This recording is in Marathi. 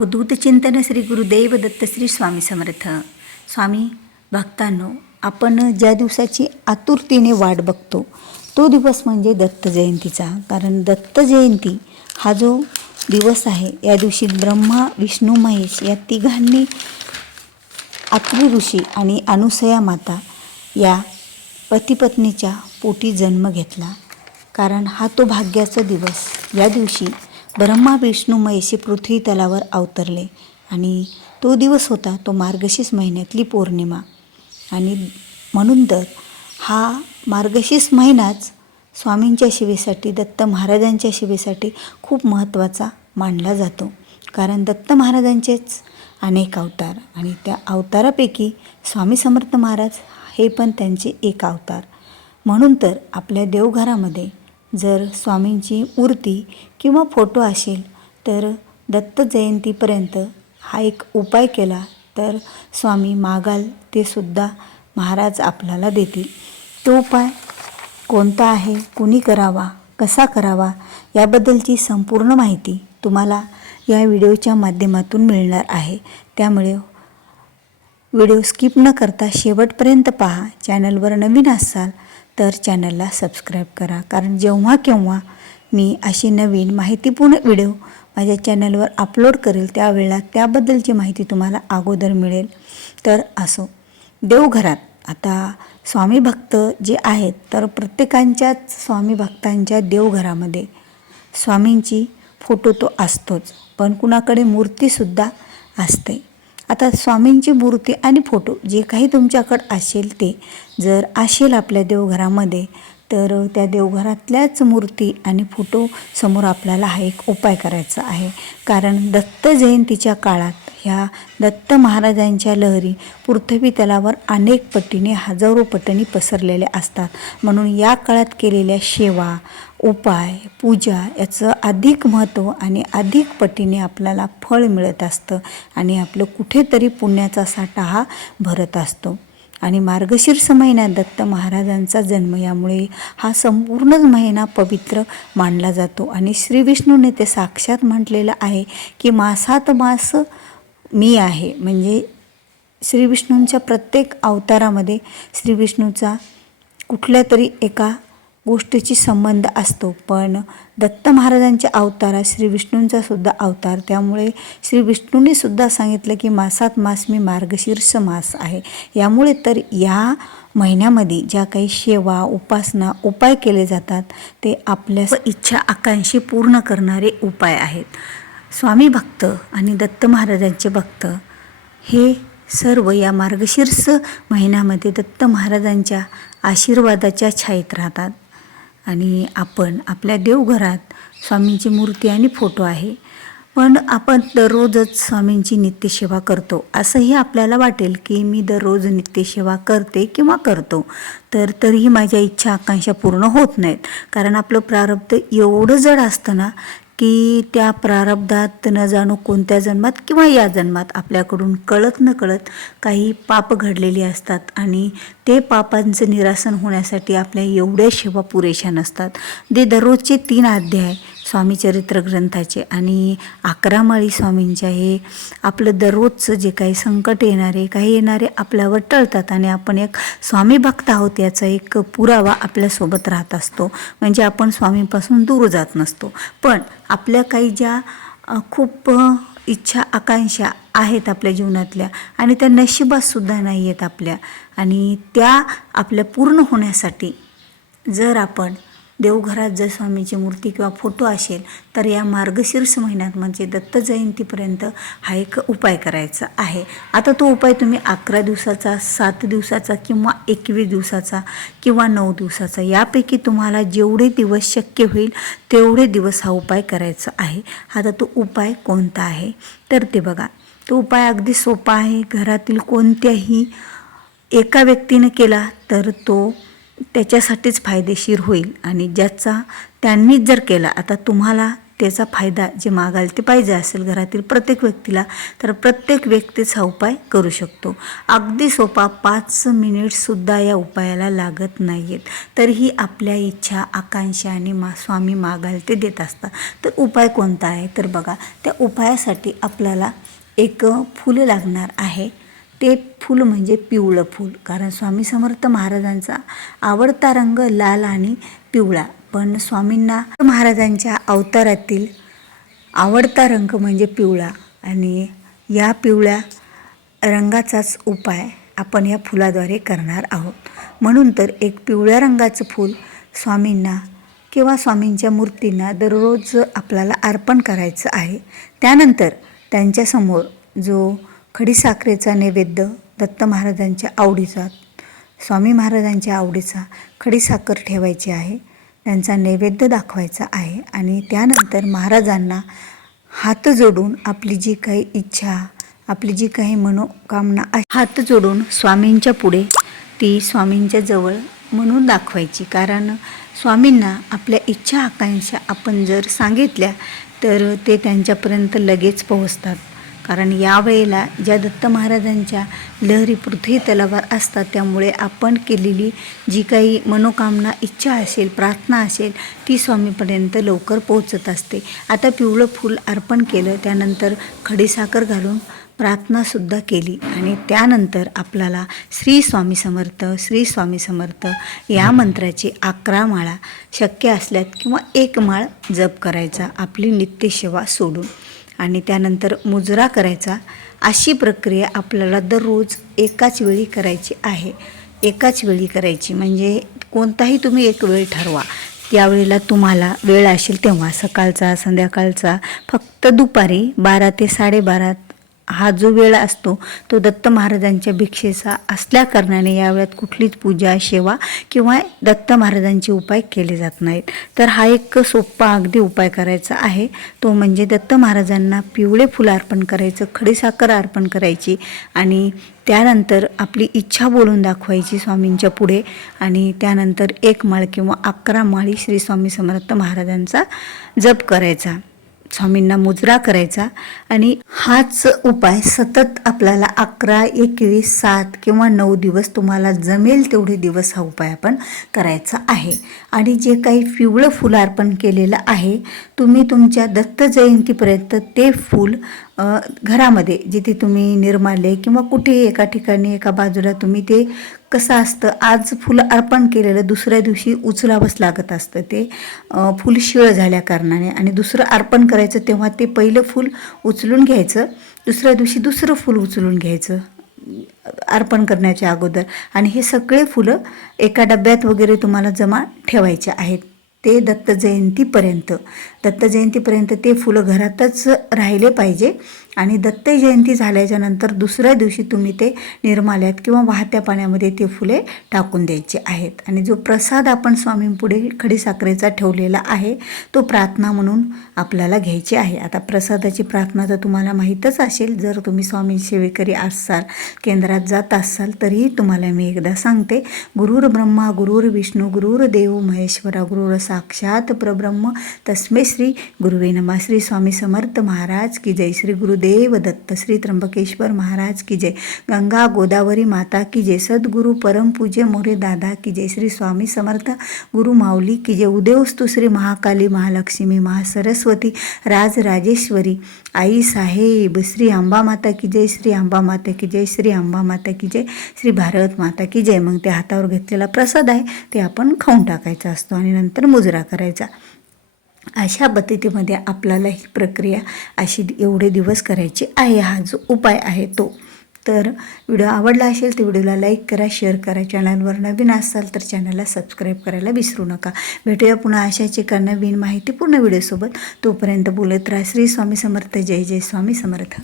अवधूत चिंतन श्री गुरुदेव दत्त श्री स्वामी समर्थ. स्वामी भक्तांनो, आपण ज्या दिवसाची आतुरतेने वाट बघतो तो दिवस म्हणजे दत्त जयंतीचा. कारण दत्त जयंती हा जो दिवस आहे, या दिवशी ब्रह्मा विष्णू महेश या तिघांनी अत्रि ऋषी आणि अनुसया माता या पतिपत्नीच्या पोटी जन्म घेतला. कारण हा तो भाग्याचा दिवस. या दिवशी ब्रह्मा विष्णू महेश पृथ्वी तलावर अवतरले आणि तो दिवस होता तो मार्गशीर्ष महिन्यातली पौर्णिमा. आणि म्हणून तर हा मार्गशीर्ष महिनाच स्वामींच्या सेवेसाठी, दत्त महाराजांच्या सेवेसाठी खूप महत्त्वाचा मानला जातो. कारण दत्त महाराजांचेच अनेक अवतार आणि त्या अवतारापैकी स्वामी समर्थ महाराज हे पण त्यांचे एक अवतार. म्हणून तर आपल्या देवघरामध्ये जर स्वामींची मूर्ती किंवा फोटो असेल तर दत्त जयंतीपर्यंत हा एक उपाय केला तर स्वामी मागाल ते सुद्धा महाराज आपल्याला देतील. तो उपाय कोणता आहे, कुणी करावा, कसा करावा याबद्दलची संपूर्ण माहिती तुम्हाला या व्हिडिओच्या माध्यमातून मिळणार आहे. त्यामुळे व्हिडिओ स्किप न करता शेवटपर्यंत पहा. चॅनलवर नवीन असाल तर चॅनलला सबस्क्राईब करा. कारण जेव्हा केव्हा मी अशी नवीन माहितीपूर्ण व्हिडिओ माझ्या चॅनलवर अपलोड करेल त्यावेळेला त्याबद्दलची माहिती तुम्हाला अगोदर मिळेल. तर असो, देवघरात आता स्वामी भक्त जे आहेत तर प्रत्येकांच्याच स्वामी भक्तांच्या देवघरामध्ये स्वामींची फोटो तो असतोच, पण कुणाकडे मूर्तीसुद्धा असते. आता स्वामींची मूर्ती आणि फोटो जे काही तुमच्याकडं असेल ते जर असेल आपल्या देवघरामध्ये तर त्या देवघरातल्याच मूर्ती आणि फोटो समोर आपल्याला हा एक उपाय करायचा आहे. कारण दत्त जयंतीच्या काळात ह्या दत्त महाराजांच्या लहरी पृथ्वी तलावर अनेक पटीने, हजारो पटीने पसरलेल्या असतात. म्हणून या काळात केलेल्या सेवा, उपाय, पूजा याचं अधिक महत्त्व आणि अधिक पटीने आपल्याला फळ मिळत असतं आणि आपलं कुठेतरी पुण्याचा साठा हा भरत असतो. आणि मार्गशीर्ष महिना दत्त महाराजांचा जन्म, यामुळे हा संपूर्णच महिना पवित्र मानला जातो. आणि श्री विष्णूने ते साक्षात म्हटलेलं आहे की मासात मास मी आहे. म्हणजे श्री विष्णूंच्या प्रत्येक अवतारामध्ये श्री विष्णूचा कुठल्या तरी एका गोष्टीची संबंध असतो. पण दत्त महाराजांच्या अवतारात श्री विष्णूंचा सुद्धा अवतार, त्यामुळे श्री विष्णूंनी सुद्धा सांगितलं की मासात मास मी मार्गशीर्ष मास आहे. यामुळे तर या महिन्यामध्ये ज्या काही सेवा, उपासना, उपाय केले जातात ते आपल्या इच्छा आकांक्षी पूर्ण करणारे उपाय आहेत. स्वामी भक्त आणि दत्त महाराजांचे भक्त हे सर्व या मार्गशीर्ष महिन्यामध्ये दत्त महाराजांच्या आशीर्वादाच्या छायेत राहतात. आणि आपण आपल्या देवघरात स्वामींची मूर्ती आणि फोटो आहे, पण आपण दररोजच स्वामींची नित्यसेवा करतो असंही आपल्याला वाटेल की मी दररोज नित्यसेवा करते किंवा करतो, तर तरीही माझ्या इच्छा आकांक्षा पूर्ण होत नाहीत. कारण आपलं प्रारब्ध एवढं जड असतं ना की त्या प्रारब्धात न जाणू कोणत्या जन्मात किंवा या जन्मात आपल्याकडून कळत न कळत काही पाप घडलेली असतात आणि ते पापांचं निरासन होण्यासाठी आपल्या एवढ्या सेवा पुरेशा नसतात. ते दररोजचे 3 अध्याय स्वामी चरित्र ग्रंथाचे आणि 11 माळी स्वामींच्या हे आपलं दररोजचं जे काही संकट येणारे आपल्यावर टळतात आणि आपण एक स्वामी भक्त आहोत याचा एक पुरावा आपल्यासोबत राहत असतो. म्हणजे आपण स्वामींपासून दूर जात नसतो. पण आपल्या काही ज्या खूप इच्छा आकांक्षा आहेत आपल्या जीवनातल्या आणि त्या नशिबातसुद्धा नाही आहेत आपल्या, आणि त्या आपल्या पूर्ण होण्यासाठी जर आपण देवघरात जर स्वामींची मूर्ती किंवा फोटो असेल तर या मार्गशीर्ष महिन्यात म्हणजे दत्त जयंतीपर्यंत हा एक उपाय करायचा आहे. आता तो उपाय तुम्ही 11 दिवसाचा, 7 दिवसाचा किंवा 21 दिवसाचा किंवा 9 दिवसाचा यापैकी तुम्हाला जेवढे दिवस शक्य होईल तेवढे दिवस हा उपाय करायचा आहे. आता तो उपाय कोणता आहे तर ते बघा. तो उपाय अगदी सोपा आहे. घरातील कोणत्याही एका व्यक्तीने केला तर तो त्याच्यासाठीच फायदेशीर होईल आणि ज्याचा त्यांनीच जर केला, आता तुम्हाला त्याचा फायदा जे मागाल ते पाहिजे असेल घरातील प्रत्येक व्यक्तीला, तर प्रत्येक व्यक्तीच हा उपाय करू शकतो. अगदी सोपा, 5 मिनिटसुद्धा या उपायाला लागत नाही आहेत. तरीही आपल्या इच्छा, आकांक्षा आणि स्वामी मागाल ते देत असतात. तर उपाय कोणता आहे तर बघा, त्या उपायासाठी आपल्याला एक फूल लागणार आहे. ते फूल म्हणजे पिवळं फूल, कारण स्वामी समर्थ महाराजांचा आवडता रंग लाल आणि पिवळा. पण स्वामींना महाराजांच्या अवतारातील आवडता रंग म्हणजे पिवळा, आणि या पिवळ्या रंगाचाच उपाय आपण या फुलाद्वारे करणार आहोत. म्हणून तर एक पिवळ्या रंगाचं फूल स्वामींना किंवा स्वामींच्या मूर्तींना दररोज आपल्याला अर्पण करायचं आहे. त्यानंतर त्यांच्यासमोर जो खडीसाखरेचा नैवेद्य दत्त महाराजांच्या आवडीचा, स्वामी महाराजांच्या आवडीचा खडीसाखर ठेवायची आहे, त्यांचा नैवेद्य दाखवायचा आहे. आणि त्यानंतर महाराजांना हात जोडून आपली जी काही इच्छा, आपली जी काही मनोकामना हात जोडून स्वामींच्या पुढे ती स्वामींच्या जवळ म्हणून दाखवायची. कारण स्वामींना आपल्या इच्छा, आकांक्षा आपण जर सांगितल्या तर ते त्यांच्यापर्यंत लगेच पोहोचतात. कारण यावेळेला ज्या दत्त महाराजांच्या लहरी पृथ्वी तलावर असतात, त्यामुळे आपण केलेली जी काही मनोकामना, इच्छा असेल, प्रार्थना असेल, ती स्वामीपर्यंत लवकर पोहोचत असते. आता पिवळं फूल अर्पण केलं, त्यानंतर खडीसाखर घालून प्रार्थनासुद्धा केली, आणि त्यानंतर आपल्याला श्री स्वामी समर्थ, श्री स्वामी समर्थ या मंत्राची 11 माळा शक्य असल्यात किंवा 1 माळ जप करायचा आपली नित्यसेवा सोडून, आणि त्यानंतर मुजरा करायचा. अशी प्रक्रिया आपल्याला दररोज एकाच वेळी करायची आहे. एकाच वेळी करायची म्हणजे कोणताही तुम्ही एक वेळ ठरवा. त्यावेळेला तुम्हाला वेळ असेल तेव्हा, सकाळचा, संध्याकाळचा, फक्त दुपारी 12 ते 12:30 हा जो वेळ असतो तो दत्त महाराजांच्या भिक्षेचा असल्या कारणाने या वेळात कुठलीच पूजा, सेवा किंवा दत्त महाराजांचे उपाय केले जात नाहीत. तर हा एक सोपा अगदी उपाय करायचा आहे. तो म्हणजे दत्त महाराजांना पिवळे फुल अर्पण करायचं, खडीसाखर अर्पण करायची, आणि त्यानंतर आपली इच्छा बोलून दाखवायची स्वामींच्या पुढे, आणि त्यानंतर 1 माळ किंवा 11 माळी श्री स्वामी समर्थ महाराजांचा जप करायचा, स्वामींना मुजरा करायचा. आणि हाच उपाय सतत आपल्याला 11, 21, 7 किंवा 9 दिवस तुम्हाला जमेल तेवढे दिवस हा उपाय आपण करायचा आहे. आणि जे काही पिवळं फूल अर्पण केलेलं आहे, तुम्ही तुमच्या दत्त जयंतीपर्यंत ते फूल घरामध्ये जिथे तुम्ही निर्माल्य किंवा कुठेही एका ठिकाणी एका बाजूला तुम्ही ते, कसं असतं, आज फुलं अर्पण केलेलं दुसऱ्या दिवशी उचलावंच लागत असतं ते फूल शिळ झाल्या कारणाने, आणि दुसरं अर्पण करायचं तेव्हा ते पहिलं फूल उचलून घ्यायचं, दुसऱ्या दिवशी दुसरं फूल उचलून घ्यायचं अर्पण करण्याच्या अगोदर, आणि हे सगळे फुलं एका डब्यात वगैरे तुम्हाला जमा ठेवायचे आहेत. ते दत्त जयंतीपर्यंत ते फुलं घरातच राहिले पाहिजे. आणि दत्त जयंती झाल्याच्या नंतर दुसऱ्या दिवशी तुम्ही ते निर्माल्यात किंवा वाहत्या पाण्यामध्ये ते फुले टाकून द्यायचे आहेत. आणि जो प्रसाद आपण स्वामींपुढे खडीसाखरेचा ठेवलेला आहे तो प्रार्थना म्हणून आपल्याला घ्यायची आहे. आता प्रसादाची प्रार्थना तर तुम्हाला माहीतच असेल, जर तुम्ही स्वामी सेवेकरी असाल, केंद्रात जात असाल, तरीही तुम्हाला मी एकदा सांगते. गुरुर ब्रह्मा गुरुर विष्णू गुरुर देव महेश्वरा गुरुर साक्षात परब्रह्म तस्मै श्री गुरुवे नमः. श्री स्वामी समर्थ महाराज की जय. श्री गुरुदेव दत्त. श्री त्र्यंबकेश्वर महाराज की जय. गंगा गोदावरी माता की जय. सद्गुरु परम पूज्य मोरे दादा की जय. श्री स्वामी समर्थ गुरु माऊली की जय. उदयस्तु श्री महाकाली महालक्ष्मी महासरस्वती राजराजेश्वरी आई साहेब. श्री अंबा माता की जय. श्री अंबा माता की जय. श्री अंबा माता की जय. श्री भारत माता की जय. मग ते हातावर घेतलेला प्रसाद आहे ते आपण खाऊन टाकायचा असतो, आणि नंतर मुजरा करायचा. अशा पद्धतीमध्ये आपल्याला ही प्रक्रिया अशी एवढे दिवस करायची आहे. हा जो उपाय आहे तो. तर व्हिडिओ आवडला असेल तर व्हिडिओला लाईक करा, शेअर करा. चॅनलवर नवीन असाल तर चॅनलला सबस्क्राईब करायला विसरू नका. भेटूया पुन्हा अशाच एका नवीन माहितीपूर्ण व्हिडिओसोबत. तोपर्यंत बोलत राहा. श्री स्वामी समर्थ. जय जय स्वामी समर्थ.